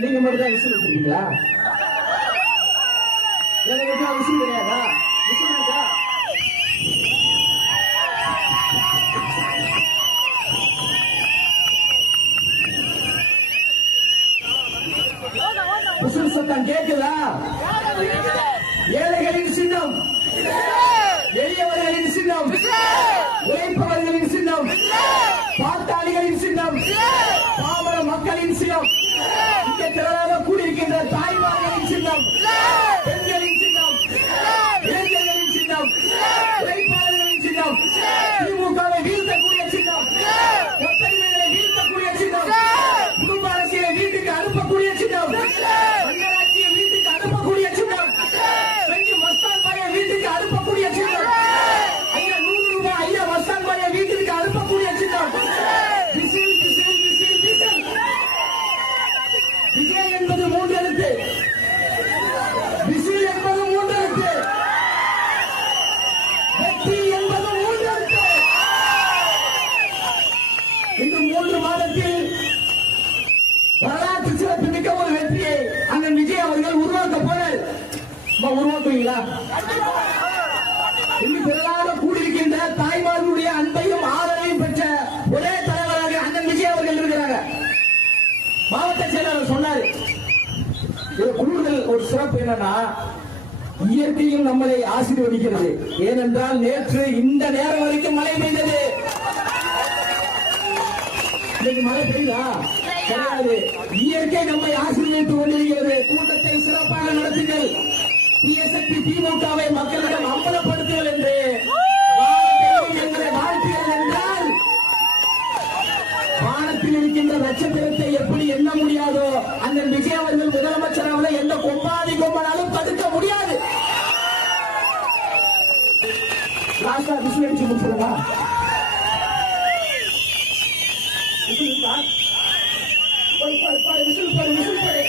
நீங்க மட்டும் தான் விசில் வச்சிருக்கீங்களா எனக்கு விசில் கிடையாதா? விசில் இருக்கா? விசில் சத்தம் கேட்குதா ஏழைகளின் சின்னம். காலத்தில் வரலாற்று சிறப்பு மிக்க ஒரு வெற்றியை அண்ணன் விஜய் அவர்கள் உருவாக்க போறார். உருவாக்குவீங்களா? இன்னும் பிறலாக கூடியிருக்கின்ற தாய்மார்களுடைய அன்பையும் ஆதரவையும் பெற்ற ஒரே தலைவராக அண்ணன் விஜய் அவர்கள் இருக்கிறாங்க. மாவட்ட செயலாளர் சொன்னார் இது கூடுதல் ஒரு சிறப்பு என்னன்னா இயற்கையும் நம்மளை ஆசீர்வதிக்கிறது. ஏனென்றால் நேற்று இந்த நேரம் வரைக்கும் மழை பெய்தது. இன்னைக்கு மழை பெய்யுதா? கிடையாது. இயற்கை நம்மை ஆசீர்வதித்து கொண்டிருக்கிறது. கூட்டத்தை சிறப்பாக நடத்துங்கள். பிஎஸ்பி திமுகவை மக்களிடம் அம்பலப்படுத்துங்கள் என்று எங்களை வாழ்த்துங்கள் என்றால் வானத்தில் இருக்கின்ற நட்சத்திரத்தை எப்படி எண்ண முடியாதோ அந்த விஜய் அவர்கள் முதலமைச்சராக எந்த கொம்பாதி கொம்பனாலும் தடுக்க முடியாது. லாஸ்டா விசில் அடிச்சு முடிச்சிருவா விசில் பார் பாரு பாரு பாரு விசில் பாரு விசில் பாரு